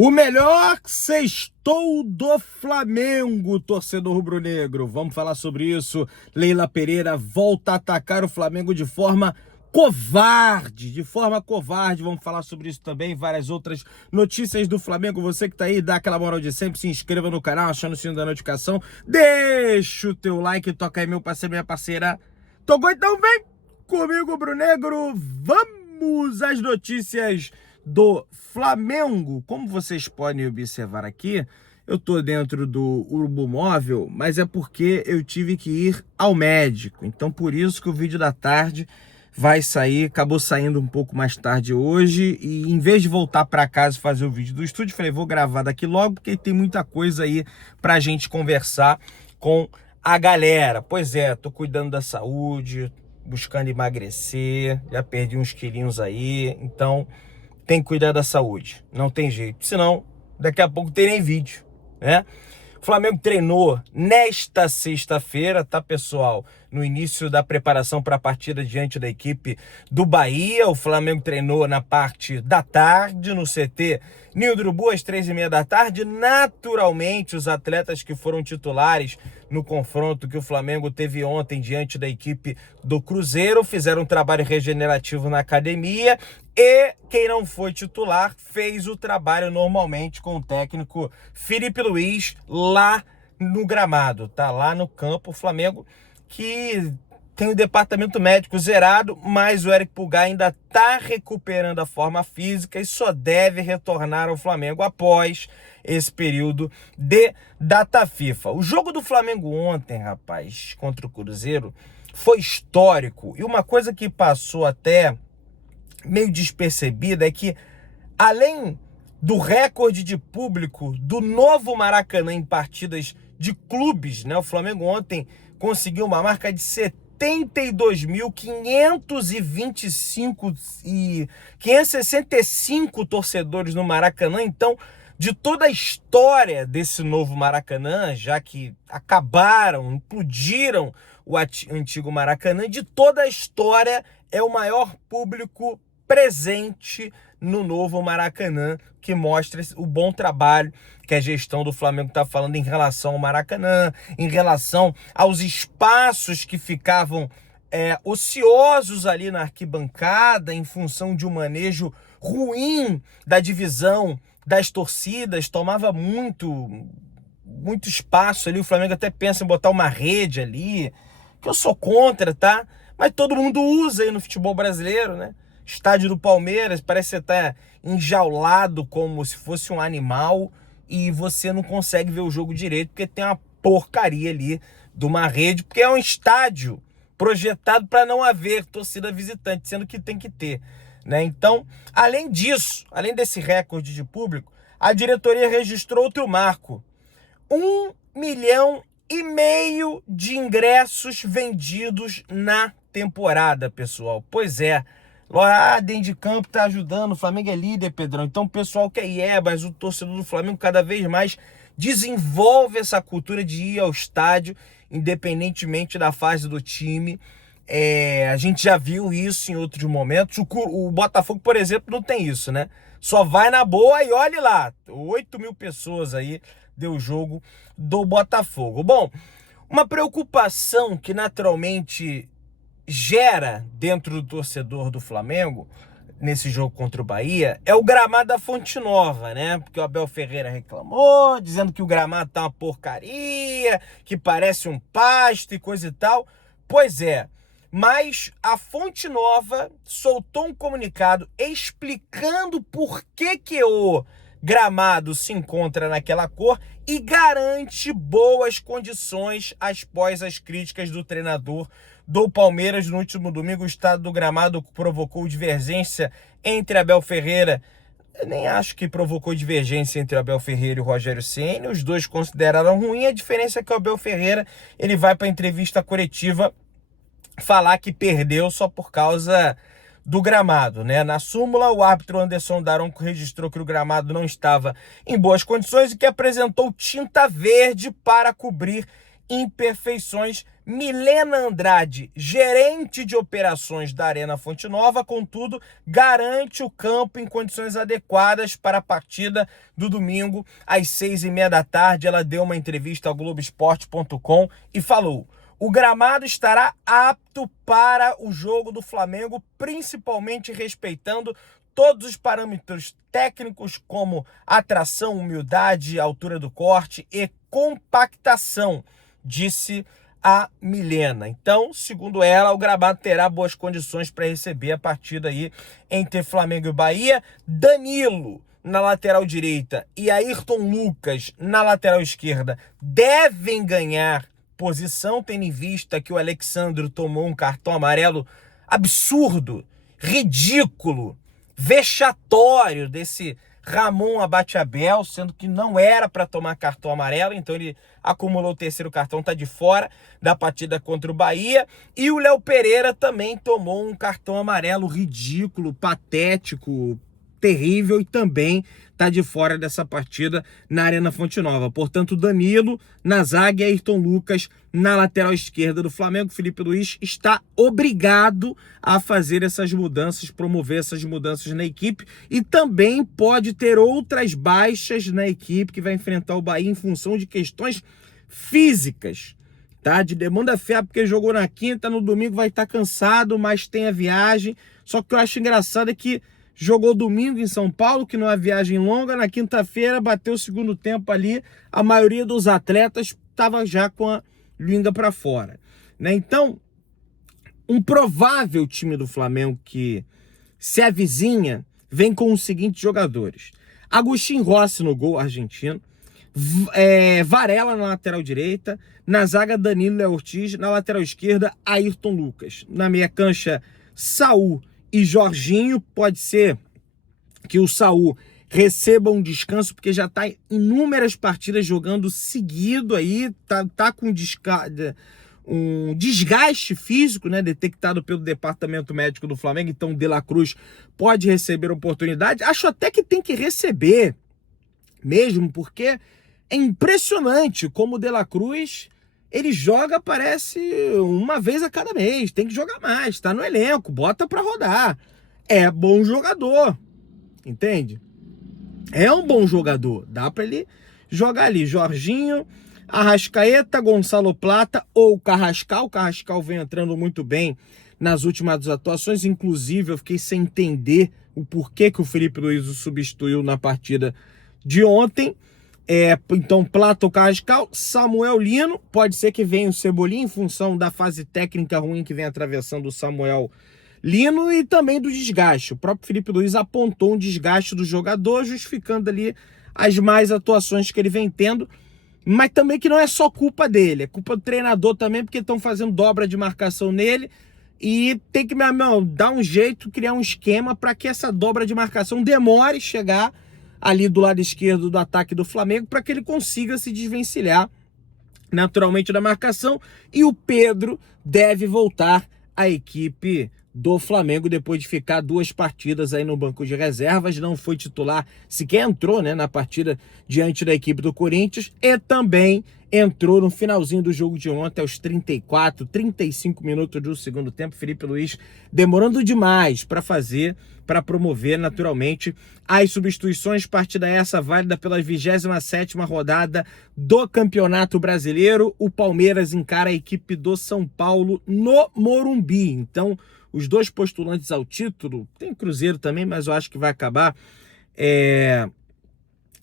O melhor sextou do Flamengo, torcedor rubro-negro. Vamos falar sobre isso. Leila Pereira volta a atacar o Flamengo de forma covarde. Vamos falar sobre isso também. Várias outras notícias do Flamengo. Você que tá aí, dá aquela moral de sempre. Se inscreva no canal, achando o sininho da notificação. Deixa o teu like, toca aí meu parceiro, minha parceira. Tocou? Então vem comigo, rubro-negro. Vamos às notícias do Flamengo. Como vocês podem observar aqui, eu tô dentro do Urubu Móvel, mas é porque eu tive que ir ao médico. Então por isso que o vídeo da tarde vai sair, acabou saindo um pouco mais tarde hoje, e em vez de voltar para casa e fazer o vídeo do estúdio, falei, vou gravar daqui logo, porque tem muita coisa aí pra gente conversar com a galera. Pois é, tô cuidando da saúde, buscando emagrecer, já perdi uns quilinhos aí, então tem que cuidar da saúde, não tem jeito, senão daqui a pouco tem nem vídeo, né? O Flamengo treinou nesta sexta-feira, tá, pessoal? No início da preparação para a partida diante da equipe do Bahia. O Flamengo treinou na parte da tarde, no CT Ninho do Urubu, às 3h30 da tarde. Naturalmente, os atletas que foram titulares no confronto que o Flamengo teve ontem diante da equipe do Cruzeiro fizeram um trabalho regenerativo na academia, e quem não foi titular fez o trabalho normalmente com o técnico Felipe Luiz lá no gramado, tá? Lá no campo. O Flamengo que tem o departamento médico zerado, mas o Eric Pulgar ainda tá recuperando a forma física e só deve retornar ao Flamengo após esse período de data FIFA. O jogo do Flamengo ontem, rapaz, contra o Cruzeiro, foi histórico. E uma coisa que passou até meio despercebida é que, além do recorde de público do novo Maracanã em partidas de clubes, né? O Flamengo ontem conseguiu uma marca de 565 torcedores no Maracanã. Então, de toda a história desse novo Maracanã, já que acabaram, implodiram o antigo Maracanã, de toda a história é o maior público presente no novo Maracanã, que mostra o bom trabalho que a gestão do Flamengo está falando em relação ao Maracanã, em relação aos espaços que ficavam ociosos ali na arquibancada em função de um manejo ruim da divisão das torcidas. Tomava muito espaço ali. O Flamengo até pensa em botar uma rede ali, que eu sou contra, tá? Mas todo mundo usa aí no futebol brasileiro, né? Estádio do Palmeiras parece que você tá enjaulado como se fosse um animal e você não consegue ver o jogo direito porque tem uma porcaria ali de uma rede, porque é um estádio projetado para não haver torcida visitante, sendo que tem que ter, né? Então, além disso, além desse recorde de público, a diretoria registrou outro marco: 1,5 milhão de ingressos vendidos na temporada, pessoal. Pois é, lá dentro de campo tá ajudando, o Flamengo é líder, Pedrão. Então o pessoal quer ir, mas o torcedor do Flamengo cada vez mais desenvolve essa cultura de ir ao estádio, independentemente da fase do time. A gente já viu isso em outros momentos. O Botafogo, por exemplo, não tem isso, né? Só vai na boa e olhe lá, 8.000 pessoas aí deu o jogo do Botafogo. Bom, uma preocupação que naturalmente gera dentro do torcedor do Flamengo nesse jogo contra o Bahia é o gramado da Fonte Nova, né? Porque o Abel Ferreira reclamou, dizendo que o gramado tá uma porcaria, que parece um pasto e coisa e tal. Pois é, mas a Fonte Nova soltou um comunicado explicando por que o gramado se encontra naquela cor e garante boas condições após as críticas do treinador do Palmeiras. No último domingo, o estado do gramado provocou divergência entre Abel Ferreira. Eu nem acho que provocou divergência entre o Abel Ferreira e o Rogério Ceni. Os dois consideraram ruim. A diferença é que o Abel Ferreira ele vai para a entrevista coletiva falar que perdeu só por causa do gramado, né? Na súmula, o árbitro Anderson Daronco registrou que o gramado não estava em boas condições e que apresentou tinta verde para cobrir imperfeições, Milena Andrade, gerente de operações da Arena Fonte Nova, contudo, garante o campo em condições adequadas para a partida do domingo às 6h30 da tarde. Ela deu uma entrevista ao Globoesporte.com e falou: o gramado estará apto para o jogo do Flamengo, principalmente respeitando todos os parâmetros técnicos como atração, humildade, altura do corte e compactação, disse a Milena. Então, segundo ela, o gramado terá boas condições para receber a partida aí entre Flamengo e Bahia. Danilo na lateral direita e Ayrton Lucas na lateral esquerda devem ganhar posição, tendo em vista que o Alexandre tomou um cartão amarelo absurdo, ridículo, vexatório desse Ramon Abachaebel, sendo que não era para tomar cartão amarelo, então ele acumulou o terceiro cartão, tá de fora da partida contra o Bahia. E o Léo Pereira também tomou um cartão amarelo ridículo, patético, terrível, e também tá de fora dessa partida na Arena Fonte Nova. Portanto, Danilo na zaga e Ayrton Lucas na lateral esquerda do Flamengo. Felipe Luiz está obrigado a fazer essas mudanças, promover essas mudanças na equipe, e também pode ter outras baixas na equipe que vai enfrentar o Bahia em função de questões físicas, tá? De demanda fé, porque jogou na quinta, no domingo vai estar cansado, mas tem a viagem. Só que o que eu acho engraçado é que jogou domingo em São Paulo, que não é viagem longa, na quinta-feira bateu o segundo tempo ali, a maioria dos atletas estava já com a língua para fora, né? Então, um provável time do Flamengo que se avizinha vem com os seguintes jogadores: Agustín Rossi no gol, argentino, Varela na lateral direita, na zaga Danilo Léo Ortiz, na lateral esquerda Ayrton Lucas, na meia cancha Saul e Jorginho. Pode ser que o Saul receba um descanso, porque já está em inúmeras partidas jogando seguido aí, tá com um desgaste físico, né, detectado pelo departamento médico do Flamengo. Então o De La Cruz pode receber oportunidade. Acho até que tem que receber mesmo, porque é impressionante como o De La Cruz, ele joga, parece, uma vez a cada mês. Tem que jogar mais, tá no elenco, bota pra rodar. É bom jogador, entende? É um bom jogador, dá pra ele jogar ali. Jorginho, Arrascaeta, Gonçalo Plata ou Carrascal. O Carrascal vem entrando muito bem nas últimas atuações. Inclusive, eu fiquei sem entender o porquê que o Felipe Luiz o substituiu na partida de ontem. Então, Plata ou Carrascal. Samuel Lino, pode ser que venha o Cebolinha em função da fase técnica ruim que vem atravessando o Samuel Lino e também do desgaste. O próprio Felipe Luiz apontou um desgaste do jogador, justificando ali as más atuações que ele vem tendo, mas também que não é só culpa dele, é culpa do treinador também, porque estão fazendo dobra de marcação nele, e tem que dar um jeito, criar um esquema para que essa dobra de marcação demore chegar ali do lado esquerdo do ataque do Flamengo, para que ele consiga se desvencilhar naturalmente da marcação. E o Pedro deve voltar à equipe do Flamengo depois de ficar 2 partidas aí no banco de reservas. Não foi titular, sequer entrou, né, na partida diante da equipe do Corinthians, e também entrou no finalzinho do jogo de ontem, aos 34, 35 minutos do segundo tempo. Felipe Luiz demorando demais para promover naturalmente as substituições. Partida essa válida pela 27ª rodada do Campeonato Brasileiro. O Palmeiras encara a equipe do São Paulo no Morumbi. Então, os 2 postulantes ao título, tem Cruzeiro também, mas eu acho que vai acabar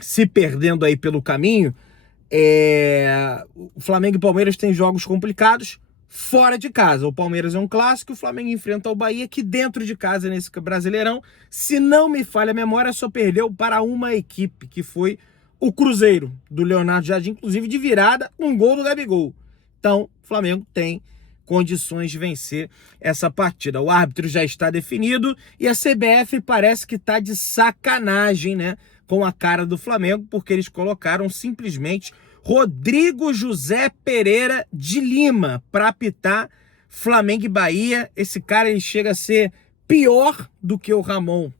se perdendo aí pelo caminho. O Flamengo e o Palmeiras têm jogos complicados fora de casa. O Palmeiras é um clássico, o Flamengo enfrenta o Bahia, que dentro de casa, nesse Brasileirão, se não me falha a memória, só perdeu para uma equipe, que foi o Cruzeiro, do Leonardo Jardim, inclusive de virada, um gol do Gabigol. Então, o Flamengo tem condições de vencer essa partida. O árbitro já está definido e a CBF parece que está de sacanagem, né, com a cara do Flamengo, porque eles colocaram simplesmente Rodrigo José Pereira de Lima para apitar Flamengo e Bahia. Esse cara, ele chega a ser pior do que o Ramon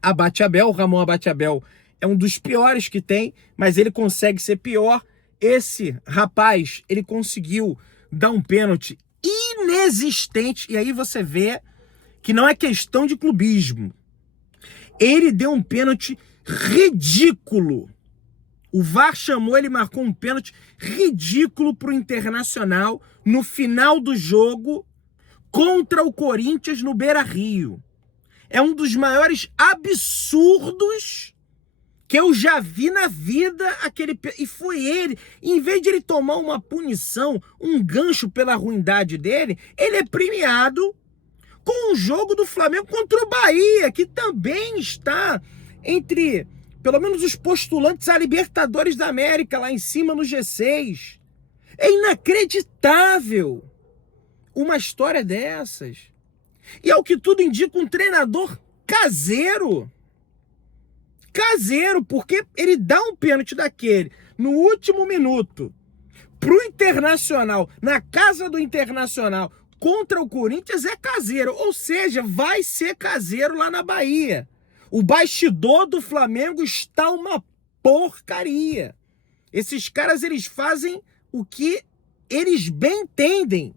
Abachaebel. O Ramon Abachaebel é um dos piores que tem, mas ele consegue ser pior. Esse rapaz, ele conseguiu dá um pênalti inexistente, e aí você vê que não é questão de clubismo. Ele deu um pênalti ridículo. O VAR chamou, ele marcou um pênalti ridículo pro Internacional no final do jogo contra o Corinthians no Beira-Rio. É um dos maiores absurdos que eu já vi na vida. E foi ele. Em vez de ele tomar uma punição, um gancho pela ruindade dele, ele é premiado com o jogo do Flamengo contra o Bahia, que também está entre, pelo menos, os postulantes a Libertadores da América, lá em cima no G6. É inacreditável uma história dessas. E ao que tudo indica, um treinador caseiro. Caseiro, porque ele dá um pênalti daquele no último minuto pro Internacional, na casa do Internacional, contra o Corinthians, é caseiro. Ou seja, vai ser caseiro lá na Bahia. O bastidor do Flamengo está uma porcaria. Esses caras, eles fazem o que eles bem entendem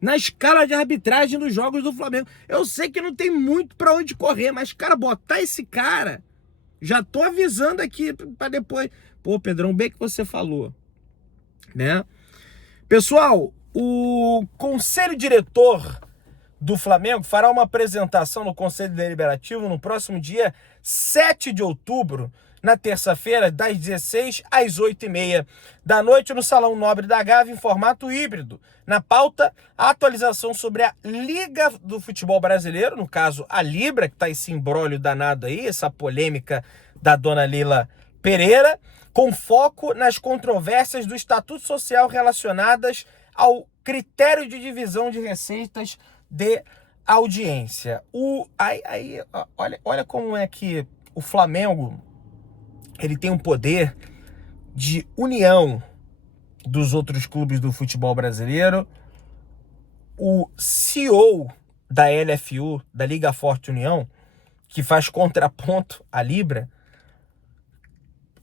na escala de arbitragem dos jogos do Flamengo. Eu sei que não tem muito para onde correr, mas, cara, botar esse cara... Já tô avisando aqui para depois. Pô, Pedrão, bem que você falou, né? Pessoal, o Conselho Diretor do Flamengo fará uma apresentação no Conselho Deliberativo no próximo dia 7 de outubro, na terça-feira, das 16 às 8h30 da noite, no Salão Nobre da Gávea, em formato híbrido. Na pauta, a atualização sobre a Liga do Futebol Brasileiro, no caso, a Libra, que está esse imbróglio danado aí, essa polêmica da dona Leila Pereira, com foco nas controvérsias do Estatuto Social relacionadas ao critério de divisão de receitas de audiência. Olha como é que o Flamengo... ele tem um poder de união dos outros clubes do futebol brasileiro. O CEO da LFU, da Liga Forte União, que faz contraponto à Libra,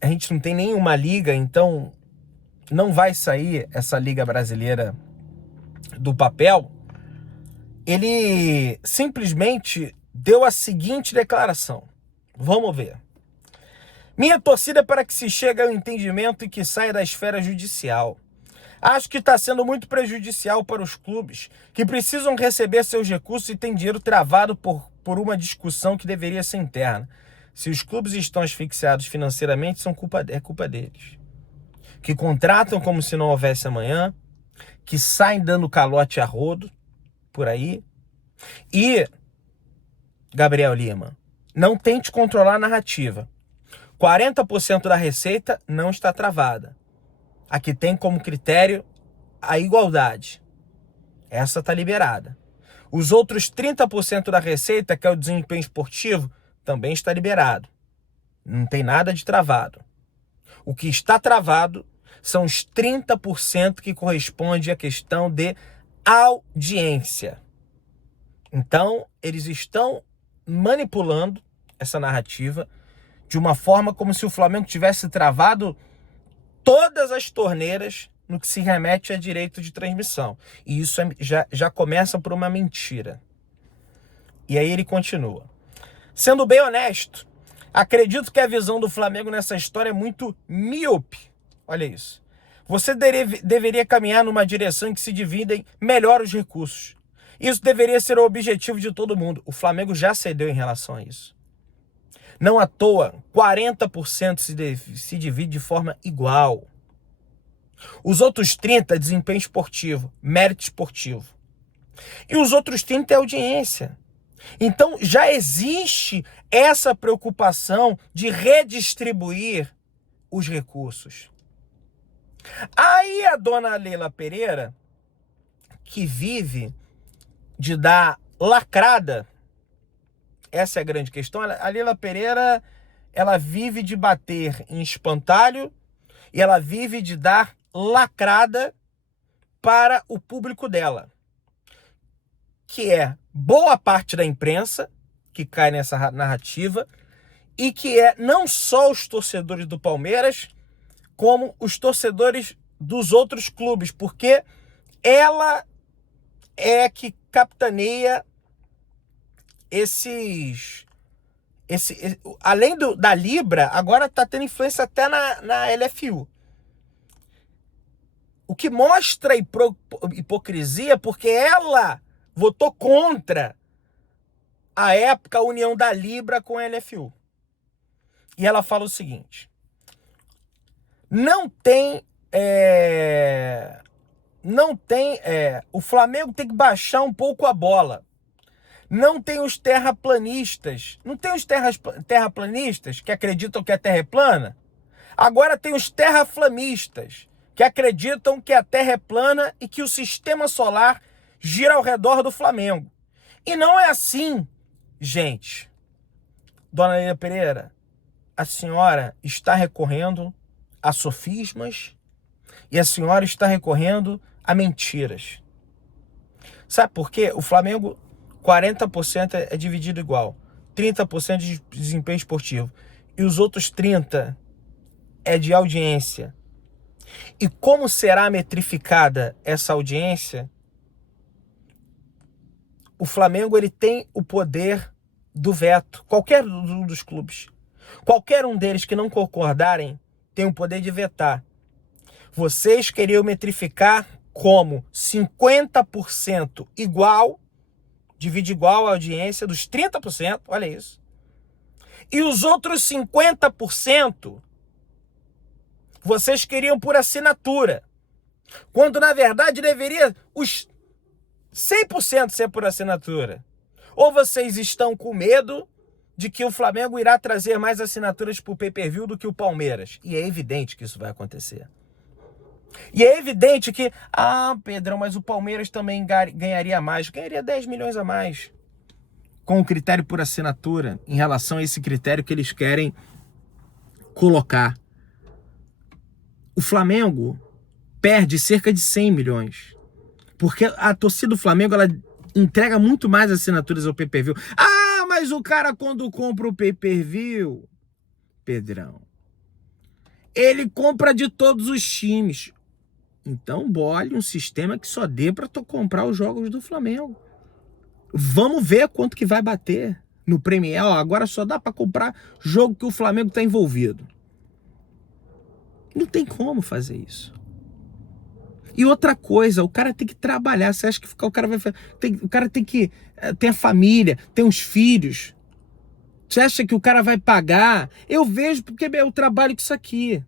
a gente não tem nenhuma liga, então não vai sair essa Liga Brasileira do papel. Ele simplesmente deu a seguinte declaração. Vamos ver. Minha torcida é para que se chegue ao entendimento e que saia da esfera judicial. Acho que está sendo muito prejudicial para os clubes que precisam receber seus recursos e têm dinheiro travado por uma discussão que deveria ser interna. Se os clubes estão asfixiados financeiramente, é culpa deles. Que contratam como se não houvesse amanhã, que saem dando calote a rodo por aí. E, Gabriel Lima, não tente controlar a narrativa. 40% da receita não está travada. Aqui tem como critério a igualdade. Essa está liberada. Os outros 30% da receita, que é o desempenho esportivo, também está liberado. Não tem nada de travado. O que está travado são os 30% que corresponde à questão de audiência. Então, eles estão manipulando essa narrativa de uma forma como se o Flamengo tivesse travado todas as torneiras no que se remete a direito de transmissão. E isso já começa por uma mentira. E aí ele continua. Sendo bem honesto, acredito que a visão do Flamengo nessa história é muito míope. Olha isso. Você deveria caminhar numa direção em que se dividem melhor os recursos. Isso deveria ser o objetivo de todo mundo. O Flamengo já cedeu em relação a isso. Não à toa, 40% se divide de forma igual. Os outros 30% desempenho esportivo, mérito esportivo. E os outros 30% é audiência. Então já existe essa preocupação de redistribuir os recursos. Aí a dona Leila Pereira, que vive de dar lacrada, essa é a grande questão. A Leila Pereira, ela vive de bater em espantalho e ela vive de dar lacrada para o público dela, que é boa parte da imprensa que cai nessa narrativa e que é não só os torcedores do Palmeiras, como os torcedores dos outros clubes, porque ela é que capitaneia além da Libra, agora está tendo influência até na LFU. O que mostra hipocrisia, porque ela votou contra a época a união da Libra com a LFU. E ela fala o seguinte: o Flamengo tem que baixar um pouco a bola. Não tem os terraplanistas. Não tem os terraplanistas que acreditam que a Terra é plana? Agora tem os terraflamistas, que acreditam que a Terra é plana e que o sistema solar gira ao redor do Flamengo. E não é assim, gente. Dona Leila Pereira, a senhora está recorrendo a sofismas e a senhora está recorrendo a mentiras. Sabe por quê? O Flamengo, 40% é dividido igual. 30% de desempenho esportivo. E os outros 30% é de audiência. E como será metrificada essa audiência? O Flamengo, ele tem o poder do veto. Qualquer um dos clubes. Qualquer um deles que não concordarem tem o poder de vetar. Vocês queriam metrificar como 50% igual, divide igual a audiência dos 30%, olha isso. E os outros 50%, vocês queriam por assinatura. Quando, na verdade, deveria os 100% ser por assinatura. Ou vocês estão com medo de que o Flamengo irá trazer mais assinaturas para o pay-per-view do que o Palmeiras. E é evidente que isso vai acontecer. E é evidente que, Pedrão, mas o Palmeiras também ganharia mais. Ganharia 10 milhões a mais. Com o critério por assinatura, em relação a esse critério que eles querem colocar. O Flamengo perde cerca de 100 milhões. Porque a torcida do Flamengo, ela entrega muito mais assinaturas ao pay-per-view. Mas o cara quando compra o pay-per-view, Pedrão, ele compra de todos os times. Então bole um sistema que só dê para tu comprar os jogos do Flamengo. Vamos ver quanto que vai bater no Premier. Agora só dá para comprar jogo que o Flamengo tá envolvido. Não tem como fazer isso. E outra coisa, o cara tem que trabalhar. Você acha que o cara vai fazer? O cara tem que ter a família, tem os filhos. Você acha que o cara vai pagar? Eu vejo porque eu trabalho com isso aqui.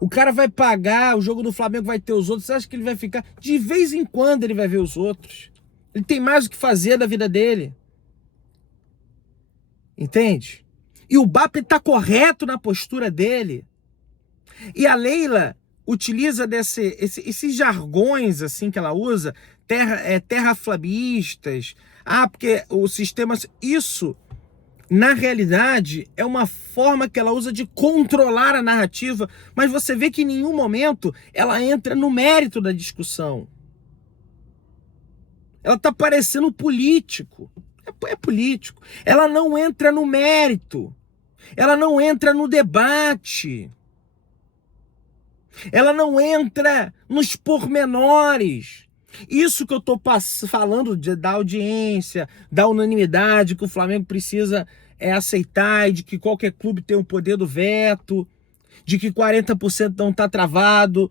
O cara vai pagar, o jogo do Flamengo vai ter os outros. Você acha que ele vai ficar? De vez em quando ele vai ver os outros. Ele tem mais o que fazer da vida dele. Entende? E o BAP tá correto na postura dele. E a Leila utiliza esses jargões assim que ela usa, terraflamistas. Porque o sistema... Isso, na realidade, é uma forma que ela usa de controlar a narrativa, mas você vê que em nenhum momento ela entra no mérito da discussão. Ela tá parecendo político. É político. Ela não entra no mérito. Ela não entra no debate. Ela não entra nos pormenores. Isso que eu tô falando da audiência, da unanimidade, que o Flamengo precisa aceitar, e de que qualquer clube tem o poder do veto, de que 40% não está travado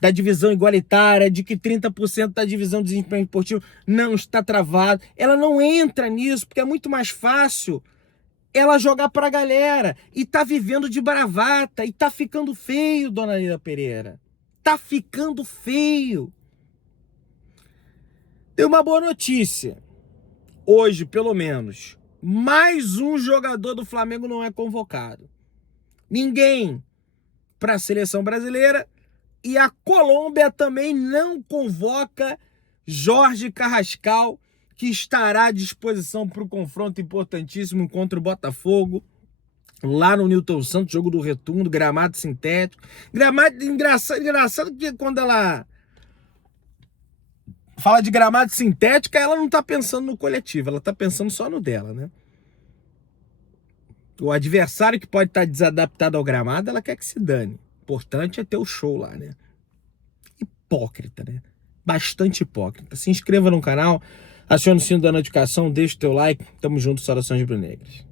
da divisão igualitária, de que 30% da divisão de desempenho esportivo não está travado. Ela não entra nisso, porque é muito mais fácil ela jogar para a galera. E tá vivendo de bravata, e tá ficando feio, dona Leila Pereira. Tá ficando feio. Tem uma boa notícia. Hoje, pelo menos, mais um jogador do Flamengo não é convocado. Ninguém para a seleção brasileira. E a Colômbia também não convoca Jorge Carrascal, que estará à disposição para o confronto importantíssimo contra o Botafogo, lá no Newton Santos, jogo do retorno, gramado sintético. Gramado engraçado que quando ela fala de gramado sintética, ela não está pensando no coletivo, ela está pensando só no dela, né? O adversário que pode estar desadaptado ao gramado, ela quer que se dane. O importante é ter o show lá, né? Hipócrita, né? bastante hipócrita. Se inscreva no canal, acione o sino da notificação, deixa o teu like. Tamo junto, saudações rubro-negras.